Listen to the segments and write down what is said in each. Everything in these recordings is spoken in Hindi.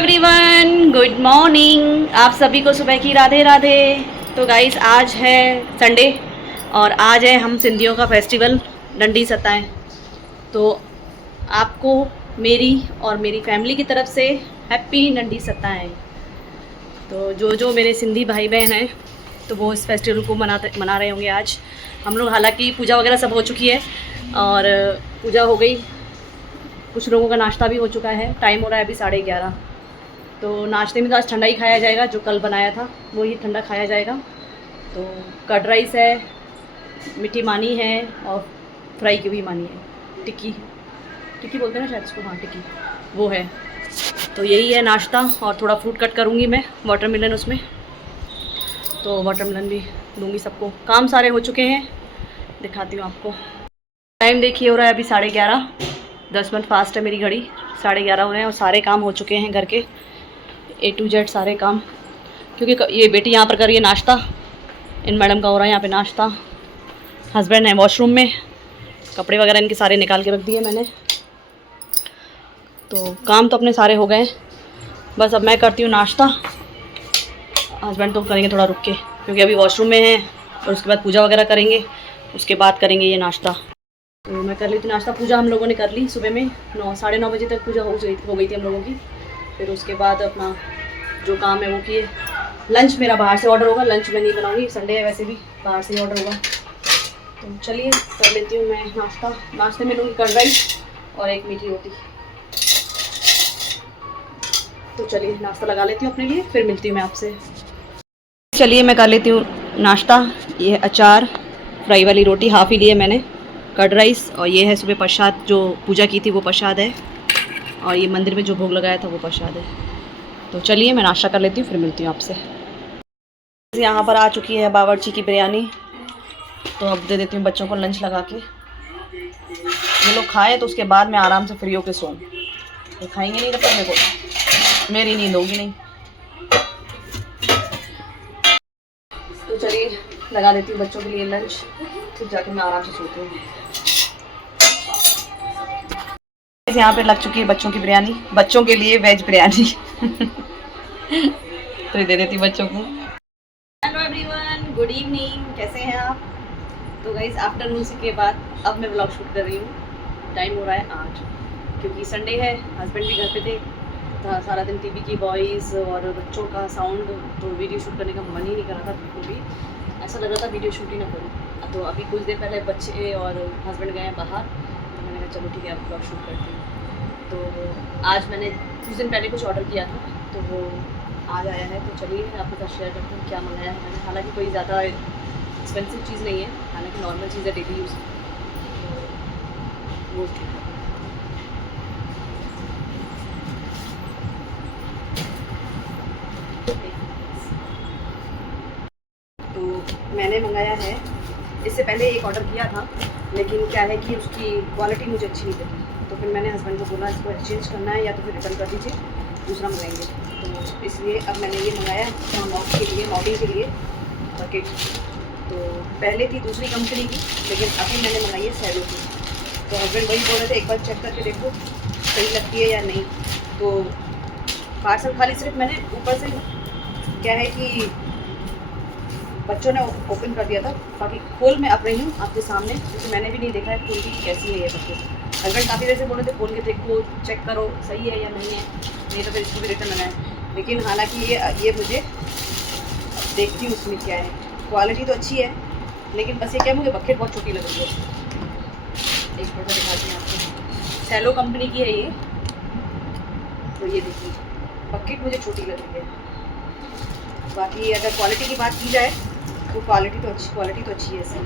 Everyone, good morning. आप सभी को सुबह की राधे राधे। तो गाइस, आज है संडे और आज है हम सिंधियों का फेस्टिवल डंडी सताएं। तो आपको मेरी और मेरी फैमिली की तरफ से हैप्पी डंडी सताएं। तो जो मेरे सिंधी भाई बहन हैं तो वो इस फेस्टिवल को मना रहे होंगे आज। हम लोग हालांकि पूजा वगैरह सब हो चुकी है और पूजा हो गई, कुछ लोगों का नाश्ता भी हो चुका है। टाइम हो रहा है अभी 11:30। तो नाश्ते में तो आज ठंडा ही खाया जाएगा, जो कल बनाया था वो ही ठंडा खाया जाएगा। तो कर्ड राइस है, मीठी मानी है और फ्राई की भी मानी है, टिक्की टिक्की बोलते हैं ना शायद इसको, हाँ टिक्की वो है। तो यही है नाश्ता और थोड़ा फ्रूट कट करूँगी मैं, वाटरमेलन उसमें, तो वाटरमेलन भी दूँगी सबको। काम सारे हो चुके हैं, दिखाती हूँ आपको। टाइम देखिए हो रहा है अभी 11:30, 10 मिनट फास्ट है मेरी घड़ी। 11:30 हो रहे हैं और सारे काम हो चुके हैं घर के A to Z सारे काम। क्योंकि ये बेटी यहाँ पर कर रही है नाश्ता, इन मैडम का हो रहा है यहाँ पे नाश्ता। हस्बैंड है वॉशरूम में, कपड़े वगैरह इनके सारे निकाल के रख दिए मैंने। तो काम तो अपने सारे हो गए, बस अब मैं करती हूँ नाश्ता। हस्बैंड तो करेंगे थोड़ा रुक के, क्योंकि अभी वॉशरूम में हैं, और उसके बाद पूजा वगैरह करेंगे, उसके बाद करेंगे ये नाश्ता। तो मैं कर ली थी नाश्ता। पूजा हम लोगों ने कर ली सुबह में, 9-9:30 बजे तक पूजा हो गई थी हम लोगों की। फिर उसके बाद अपना जो काम है वो किए। लंच मेरा बाहर से ऑर्डर होगा, लंच मैं नहीं बनाऊंगी, संडे है वैसे भी, बाहर से ही ऑर्डर होगा। तो चलिए कर लेती हूँ मैं नाश्ता। नाश्ते में लूँगी कर्ड राइस और एक मीठी रोटी। तो चलिए नाश्ता लगा लेती हूँ अपने लिए, फिर मिलती हूँ मैं आपसे। चलिए मैं कर लेती हूँ नाश्ता। ये अचार, फ्राई वाली रोटी हाफ़ ही लिए मैंने, कर्ड राइस, और ये है सुबह प्रसाद, जो पूजा की थी वो प्रसाद है, और ये मंदिर में जो भोग लगाया था वो प्रसाद है। तो चलिए मैं नाश्ता कर लेती हूँ, फिर मिलती हूँ आपसे। यहाँ पर आ चुकी है बावर्ची की बिरयानी, तो अब दे देती हूँ बच्चों को लंच लगा के। ये लोग खाएँ तो उसके बाद मैं आराम से फ्री होकर सोऊं। ये खाएंगे नहीं तब तक मेरे को मेरी नींद होगी नहीं। तो चलिए लगा देती हूँ बच्चों के लिए लंच, फिर जाके मैं आराम से सोती हूँ। यहाँ पे लग चुकी है बच्चों की बिरयानी, बच्चों के लिए वेज बिरयानी। तो ये दे देती बच्चों को। हेलो एवरीवन, गुड इवनिंग, कैसे हैं आप? तो गाइस, आफ्टरनून से के बाद अब मैं व्लॉग शूट कर रही हूँ। टाइम हो रहा है 8, क्योंकि संडे है, हस्बैंड भी घर पे थे। था सारा दिन टीवी की वॉइस और बच्चों का साउंड, तो वीडियो शूट करने का मन ही नहीं कर रहा था बिल्कुल भी। ऐसा लग रहा था वीडियो शूट ही ना करूँ। तो अभी कुछ देर पहले बच्चे और हस्बैंड गए हैं बाहर, तो मैंने कहा चलो ठीक है अब व्लॉग शूट करती हूँ। तो आज मैंने कुछ दिन पहले कुछ ऑर्डर किया था, तो वो आज आया है। तो चलिए आपके साथ शेयर करती हूँ क्या मंगाया है मैंने। हालांकि कोई ज़्यादा एक्सपेंसिव चीज़ नहीं है, हालांकि नॉर्मल चीज़ है डेली यूज़, वो तो मैंने मंगाया है। इससे पहले एक ऑर्डर किया था, लेकिन क्या है कि उसकी क्वालिटी मुझे अच्छी नहीं लगी। तो फिर मैंने हस्बैंड को बोला इसको एक्सचेंज करना है या तो फिर रिटर्न कर दीजिए, दूसरा मंगाएंगे। तो इसलिए अब मैंने ये मंगाया मॉप के लिए, मॉपिंग के लिए बकेट। तो पहले थी दूसरी कंपनी की, लेकिन अभी मैंने मंगाई है सैलो की। तो हस्बैंड वही बोल रहे थे एक बार चेक करके देखो सही लगती है या नहीं। तो पार्सल खाली सिर्फ मैंने ऊपर से, क्या है कि बच्चों ने ओपन कर दिया था, बाकी खोल मैं अब रही हूँ आपके सामने, क्योंकि मैंने भी नहीं देखा है खोल की कैसी है ये बच्चे। हस्बैंड काफ़ी देर से बोल रहे थे खोल के देखो, चेक करो सही है या नहीं है, नहीं तो फिर इसको भी रिटर्न लगाए। लेकिन हालांकि ये मुझे देखती हूँ उसमें क्या है। क्वालिटी तो अच्छी है, लेकिन बस ये क्या मुझे बकेट बहुत छोटी लग रही है। एक फोटो दिखाती हूँ आपको, सैलो कंपनी की है ये। तो ये देखिए बकेट मुझे छोटी लग रही है। बाकी अगर क्वालिटी की बात की जाए तो क्वालिटी तो अच्छी है इसकी।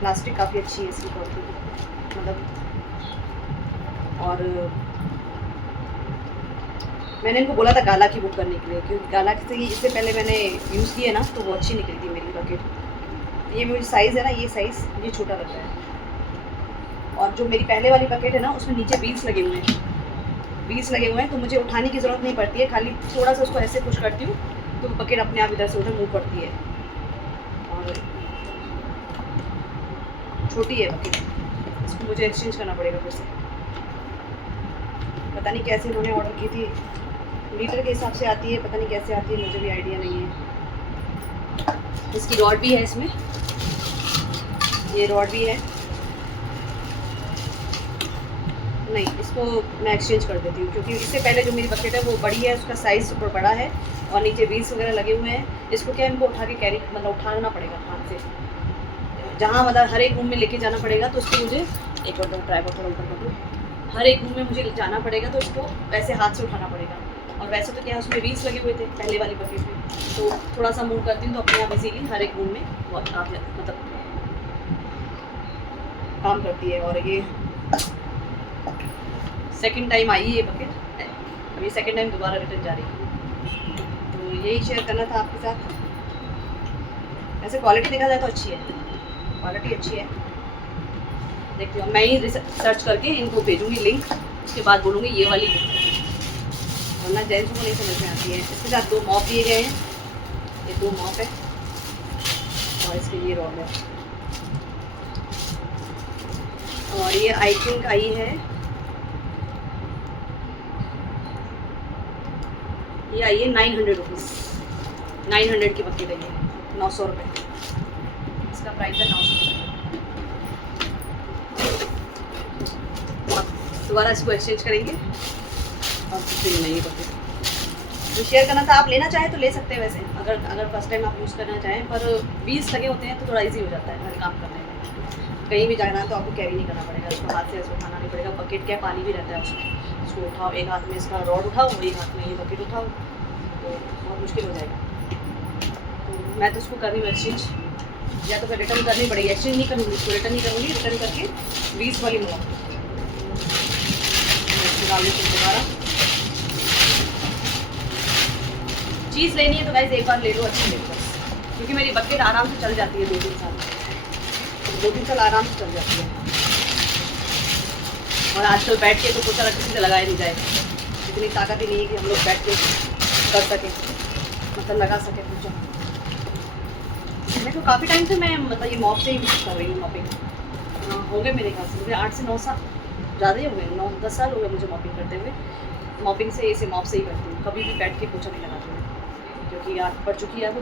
प्लास्टिक काफ़ी अच्छी है इसकी क्वालिटी, मतलब। और मैंने इनको बोला था गाला की बुक करने के लिए, क्योंकि गाला से इससे पहले मैंने यूज़ की है ना, तो वो अच्छी निकली थी मेरी बकेट। ये मेरी साइज़ है ना, ये साइज़ ये छोटा लगता है। और जो मेरी पहले वाली बकेट है ना, उसमें नीचे बीड्स लगे हुए हैं, तो मुझे उठाने की ज़रूरत नहीं पड़ती है। खाली थोड़ा सा उसको ऐसे पुश करती हूँ तो बकेट अपने आप इधर से उधर मूव करती है। और छोटी है बकेट, इसको मुझे एक्सचेंज करना पड़ेगा फिर से। पता नहीं कैसे उन्होंने ऑर्डर की थी, लीटर के हिसाब से आती है, पता नहीं कैसे आती है, मुझे भी आइडिया नहीं है। इसकी रॉड भी है इसमें, ये रॉड भी है। नहीं, इसको मैं एक्सचेंज कर देती हूँ क्योंकि इससे पहले जो मेरी बकेट है वो बड़ी है, उसका साइज़ सुपर बड़ा है और नीचे व्हील्स वगैरह लगे हुए हैं। इसको क्या इनको उठा के कैरी मतलब उठाना पड़ेगा हाथ से, जहाँ मतलब हर एक रूम में लेके जाना पड़ेगा। तो उसको मुझे एक और ड्राइवर थोड़ा ऊपर कर दूँ, हर एक रूम में मुझे जाना पड़ेगा तो इसको वैसे हाथ से उठाना पड़ेगा। और वैसे तो क्या उसमें व्हील्स लगे हुए थे पहले वाली बकेट में, तो थोड़ा सा मूव करती हूँ तो अपने आप इजीली हर एक रूम में बहुत आप मतलब काम करती है। और ये सेकंड टाइम आई है ये बकेट, अब ये सेकंड टाइम दोबारा रिटर्न जा रही है। तो यही शेयर करना था आपके साथ। वैसे क्वालिटी देखा जाए तो अच्छी है, क्वालिटी अच्छी है। देखती हूँ, मैं ही सर्च करके इनको भेजूँगी लिंक, उसके बाद बोलूँगी ये वाली, वरना जेंट्स को नहीं समझ में आती है। इसके साथ 2 मॉप दिए गए हैं, ये 2 मॉप है और इसके ये रॉड है। और ये आई थिंक आई है, ये आई है 900 रुपीज़, 900 की बकेट है ये, 900 रुपये इसका प्राइस है, 900 रुपये। दोबारा इसको एक्सचेंज करेंगे और फिर नहीं बकेट तो शेयर करना था। आप लेना चाहें तो ले सकते हैं वैसे, अगर फर्स्ट टाइम आप यूज़ करना चाहें, पर 20 लगे होते हैं तो थोड़ा इजी हो जाता है हर काम करने में। कहीं भी जाना है तो आपको कैरी नहीं करना पड़ेगा, उसको हाथ से ऐसे उठाना नहीं पड़ेगा। बकेट क्या पानी भी रहता है उसमें, उसको उठाओ, एक हाथ में इसका रॉड उठाओ, एक हाथ में ये बकेट उठाओ, तो बहुत मुश्किल हो जाएगा। तो मैं तो उसको कर रही हूँ एक्सचेंज, या तो फिर रिटर्न करनी पड़ेगी। एक्सचेंज नहीं करूँगी, उसको रिटर्न नहीं करूँगी, रिटर्न करके 20 वाली मंगाऊँ डाल देती हूँ। दोबारा चीज़ लेनी है तो गाइस एक बार ले लो, अच्छी ले लो बस, क्योंकि मेरी बकेट आराम से चल जाती है 2-3 साल, 2-3 साल आराम से चल जाती है। और आजकल बैठ के तो पोछा किसी से लगाया नहीं जाएगा, इतनी ताकत ही नहीं है कि हम लोग बैठ के कर सकें, मतलब लगा सकें पोछा। मैं तो काफ़ी टाइम से मैं मतलब ये मॉप से ही कर रही हूँ मॉपिंग। हो गए मेरे ख्याल से मुझे 8 से 9 साल, ज़्यादा ही हो गए, 9-10 साल हो गए मुझे मॉपिंग करते हुए। मॉपिंग से इसे मॉप से ही करती हूँ, कभी भी बैठ के पोछा नहीं लगाती हूँ, क्योंकि आदत पड़ चुकी है। अब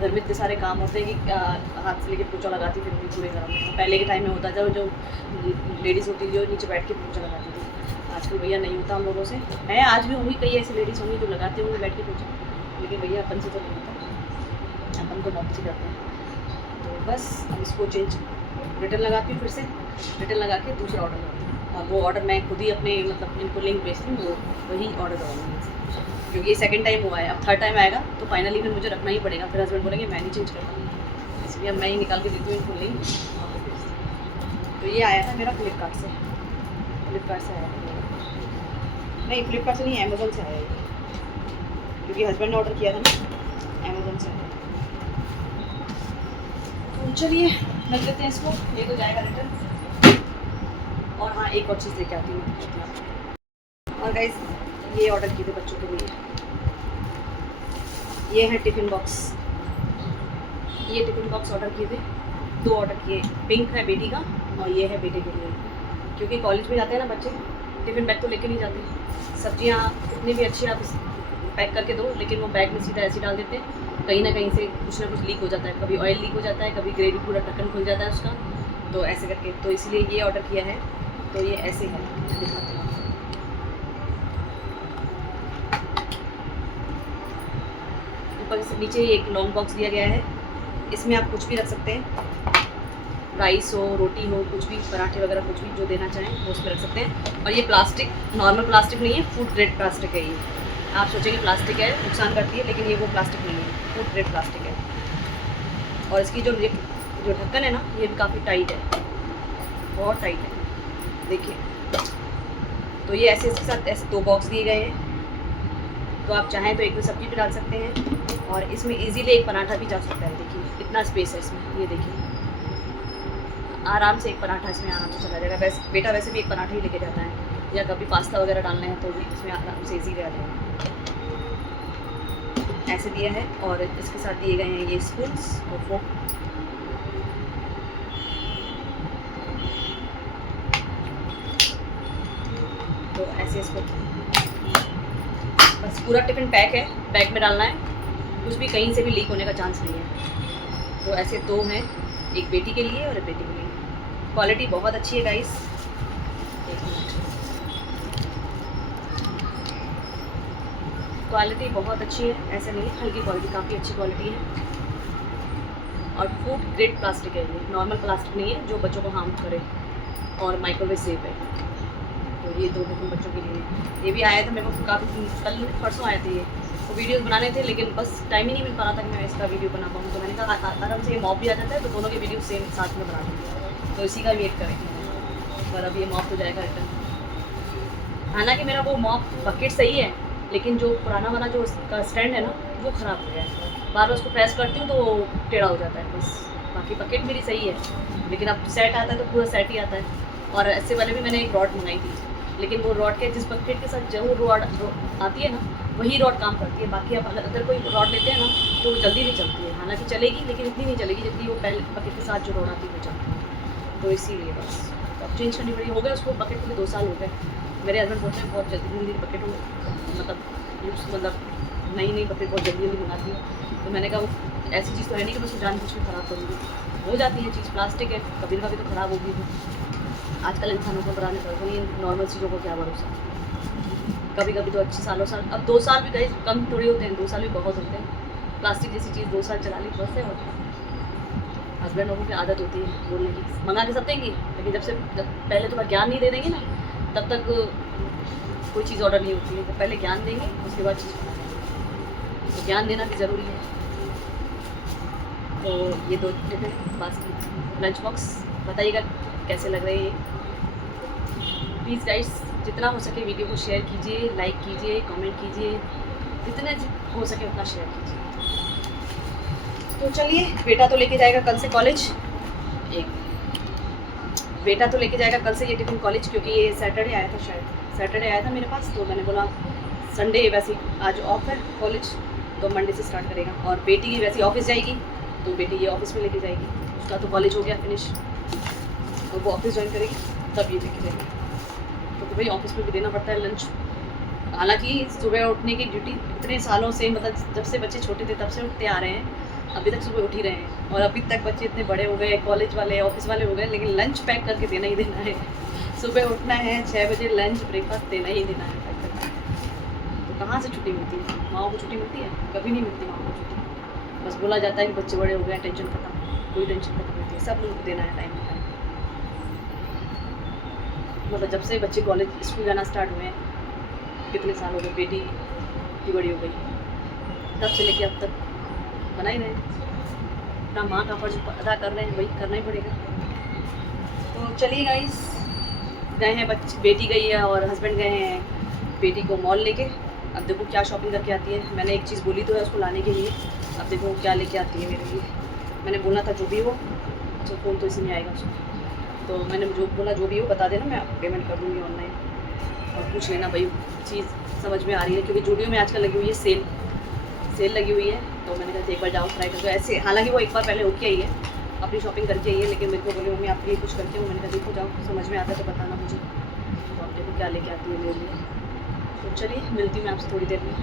घर में इतने सारे काम होते हैं कि हाथ से लेके पोछा लगाती फिर भी पूरे घर में। पहले के टाइम में होता था जो लेडीज़ होती थी जो नीचे बैठ के पोछा लगाती थी, आजकल भैया नहीं होता हम लोगों से। है आज भी होंगी कई ऐसी लेडीज़ होंगी जो लगाते होंगे बैठ के पोछा, लेकिन भैया अपन से तो नहीं होता, अपन तो मॉप से करते हैं। तो बस अब इसको चेंज रिटर्न लगाती हूँ, फिर से रिटर्न लगा के दूसरा ऑर्डर करती हूँ, और वो ऑर्डर मैं खुद ही अपने मतलब इनको लिंक भेजती हूँ, वो वही ऑर्डर करवाऊँगी, क्योंकि ये सेकंड टाइम हुआ है। अब थर्ड टाइम आएगा तो फाइनली फिर मुझे रखना ही पड़ेगा, फिर हस्बैंड बोलेंगे मैं नहीं चेंज करता हूँ, इसलिए अब मैं ही निकाल के देती हूँ इनको लिंक। तो ये आया था मेरा फ्लिपकार्ट से आया था, नहीं फ्लिपकार्ट से नहीं, अमेज़ोन से आया है, क्योंकि हस्बैंड ने ऑर्डर किया था ना, अमेज़ोन से आया। तो चलिए रख देते हैं इसको, ये तो जाएगा रिटर्न। और हाँ, एक और चीज़ लेके आती हूँ। और गाइस ये ऑर्डर किए थे बच्चों के लिए, ये है टिफ़िन बॉक्स, ये टिफ़िन बॉक्स ऑर्डर किए थे, 2 ऑर्डर किए। पिंक है बेटी का और ये है बेटे के लिए, क्योंकि कॉलेज में जाते हैं ना बच्चे, टिफ़िन बैग तो लेके नहीं जाते। सब्जियाँ कितनी भी अच्छी आप पैक करके दो, लेकिन वो बैग में सीधा ऐसे डाल देते हैं, कहीं ना कहीं से कुछ ना कुछ लीक हो जाता है, कभी ऑयल लीक हो जाता है, कभी ग्रेवी पूरा ढक्कन खुल जाता है उसका, तो ऐसे करके। तो इसलिए ये ऑर्डर किया है। तो ये ऐसे है, दिखाते हैं। ऊपर से नीचे एक लॉन्ग बॉक्स दिया गया है, इसमें आप कुछ भी रख सकते हैं, राइस हो, रोटी हो, कुछ भी, पराठे वगैरह कुछ भी जो देना चाहें वो उसमें रख सकते हैं। और ये प्लास्टिक, नॉर्मल प्लास्टिक नहीं है, फूड ग्रेड प्लास्टिक है ये। आप सोचेंगे प्लास्टिक है नुकसान करती है, लेकिन ये वो प्लास्टिक नहीं है, फूड ग्रेड प्लास्टिक है। और इसकी जो ढक्कन है ना, ये भी काफ़ी टाइट है, बहुत टाइट है, देखिए। तो ये ऐसे इसके साथ ऐसे 2 बॉक्स दिए गए हैं, तो आप चाहें तो एक में सब्जी भी डाल सकते हैं, और इसमें इजीली एक पराठा भी जा सकता है। देखिए इतना स्पेस है इसमें, ये देखिए आराम से एक पराठा इसमें आराम से चला जाएगा। वैसे बेटा वैसे भी एक पराठा ही लेके जाता है, या कभी पास्ता वगैरह डालना है तो भी इसमें आराम से इजी आ जाएगा। ऐसे दिया है, और इसके साथ दिए गए हैं ये स्पून्स और फोक। तो ऐसे इसको बस पूरा टिफ़िन पैक है, बैग में डालना है, कुछ भी कहीं से भी लीक होने का चांस नहीं है। तो ऐसे 2 हैं, एक बेटी के लिए और एक बेटी के लिए। क्वालिटी बहुत अच्छी है गाइस। एक मिनट, क्वालिटी बहुत अच्छी है, ऐसे नहीं हल्की क्वालिटी, काफ़ी अच्छी क्वालिटी है। और फूड ग्रेड प्लास्टिक है ये, नॉर्मल प्लास्टिक नहीं है जो बच्चों को हार्म करे, और माइक्रोवेव सेफ है। तो ये 2 टिफिन बच्चों के लिए। ये भी आया था मेरे को काफ़ी, कल परसों आए थे ये, तो वीडियोस बनाने थे लेकिन बस टाइम ही नहीं मिल पा रहा था कि मैं इसका वीडियो बना पाऊँ। तो मैंने कहा आराम से ये मॉप भी आ जाता है तो दोनों के वीडियो सेम साथ में बना दूँगी, तो इसी का वेट करेंगे। पर अब ये मॉप हो जाएगा रिटर्न। हालांकि मेरा वो मॉप बकेट सही है, लेकिन जो पुराना वाला जो उसका स्टैंड है ना, वो ख़राब हो गया है। बार बार उसको प्रेस करती हूँ तो टेढ़ा हो जाता है बस। बाकी बकेट मेरी सही है, लेकिन अब सेट आता है तो पूरा सेट ही आता है। और ऐसे वाले भी मैंने एक रॉड मंगाई थी, लेकिन वो रॉड के जिस बकेट के साथ जो रॉड आती है ना, वही रॉड काम करती है। बाकी आप अगर कोई रॉड लेते हैं ना तो वो जल्दी नहीं चलती है, हालांकि चलेगी लेकिन इतनी नहीं चलेगी जितनी वो पहले बकेट के साथ जो रॉड आती है वो चलती है। तो इसीलिए बस अब चेंज करनी पड़ी। हो गया उसको बकेट के लिए 2 साल हो गए। मेरे हस्बैंड बोलते हैं बहुत जल्दी बकेट हो, मतलब नई बकेट बहुत जल्दी मंगाती है। तो मैंने कहा वो ऐसी चीज़ तो है नहीं कि मैं उसको जानबूझ के ख़राब करूँगी, हो जाती है चीज़, प्लास्टिक है, कभी ना कभी तो ख़राब होगी। आजकल इंसानों को बनाने पड़ता है, नॉर्मल चीज़ों को क्या भरोसा। कभी कभी तो अच्छी सालों साल, अब 2 साल भी गए कम थोड़ी होते हैं, 2 साल भी बहुत होते हैं। प्लास्टिक जैसी चीज़ 2 साल चला ली बस है। और हस्बैंड लोगों की आदत होती है बोलने की, मंगा के सब देंगी, लेकिन जब पहले तो ज्ञान नहीं दे देंगे ना, तब तक कोई चीज़ ऑर्डर नहीं होती है। तो पहले ज्ञान देंगे उसके बाद चीज़ बना देंगे, तो ज्ञान देना भी ज़रूरी है। तो ये 2 टिफिन बास्केट लंच बॉक्स, बताइएगा कैसे लग रहे हैं ये। प्लीज़ गाइस जितना हो सके वीडियो को शेयर कीजिए, लाइक कीजिए, कमेंट कीजिए, जितने हो सके उतना शेयर कीजिए। तो चलिए, बेटा तो लेके जाएगा कल से कॉलेज, बेटा तो लेके जाएगा कल से ये टिफिन कॉलेज, क्योंकि ये सैटरडे आया था, शायद सैटरडे आया था मेरे पास। तो मैंने बोला संडे वैसे आज ऑफ है कॉलेज, तो मंडे से स्टार्ट करेगा। और बेटी की वैसे ऑफिस जाएगी, तो बेटी ये ऑफिस में लेके जाएगी, उसका तो कॉलेज हो गया फिनिश, और वो ऑफिस ज्वाइन करेगी तब ये लेके जाएगी। तो भाई ऑफिस में भी देना पड़ता है लंच। हालांकि सुबह उठने की ड्यूटी इतने सालों से, मतलब जब से बच्चे छोटे थे तब से उठते आ रहे हैं, अभी तक सुबह उठ ही रहे हैं। और अभी तक बच्चे इतने बड़े हो गए, कॉलेज वाले ऑफिस वाले हो गए, लेकिन लंच पैक करके देना ही देना है। सुबह उठना है 6 बजे, लंच ब्रेकफास्ट देना ही देना है पैक करके। तो कहाँ से छुट्टी मिलती है, माओ को छुट्टी मिलती है? कभी नहीं मिलती माओ को छुट्टी। बस बोला जाता है कि बच्चे बड़े हो गए, टेंशन खत्म, कोई टेंशन खत्म होती है, सब लोग को देना है टाइम टू टाइम। मतलब जब से बच्चे कॉलेज स्कूल जाना स्टार्ट हुए हैं, कितने साल हो गए, बेटी की बड़ी हो गई, तब से लेके अब तक बना ही रहे हैं। अपना माँ का फर्ज अदा कर रहे हैं, वही करना ही पड़ेगा। तो चलिए गाइस, गए हैं बच्चे, बेटी गई है और हस्बैंड गए हैं बेटी को मॉल लेके। अब देखो क्या शॉपिंग करके आती है। मैंने एक चीज़ बोली तो है उसको लाने के लिए, अब देखो क्या लेके आती है मेरे लिए। मैंने बोला था जो भी हो, अच्छा फ़ोन तो इसी में आएगा उसको, तो मैंने जो बोला जो भी हो बता देना, मैं आपको पेमेंट कर दूँगी ऑनलाइन। और पूछ लेना भाई चीज़ समझ में आ रही है, क्योंकि जूडियो में आजकल लगी हुई है सेल लगी हुई है। तो मैंने कहा एक बार जाओ ट्राई कर दो ऐसे। हालांकि वो एक बार पहले होके आई है, अपनी शॉपिंग करके आई है, लेकिन मेरे को बोले मम्मी आप लिए कुछ करके हो। मैंने कहा देखो जाओ, समझ में आता है तो बताना मुझे। तो आप देखो क्या लेके आती है मेरे लिए। तो चलिए मिलती हूँ मैं आपसे थोड़ी देर में।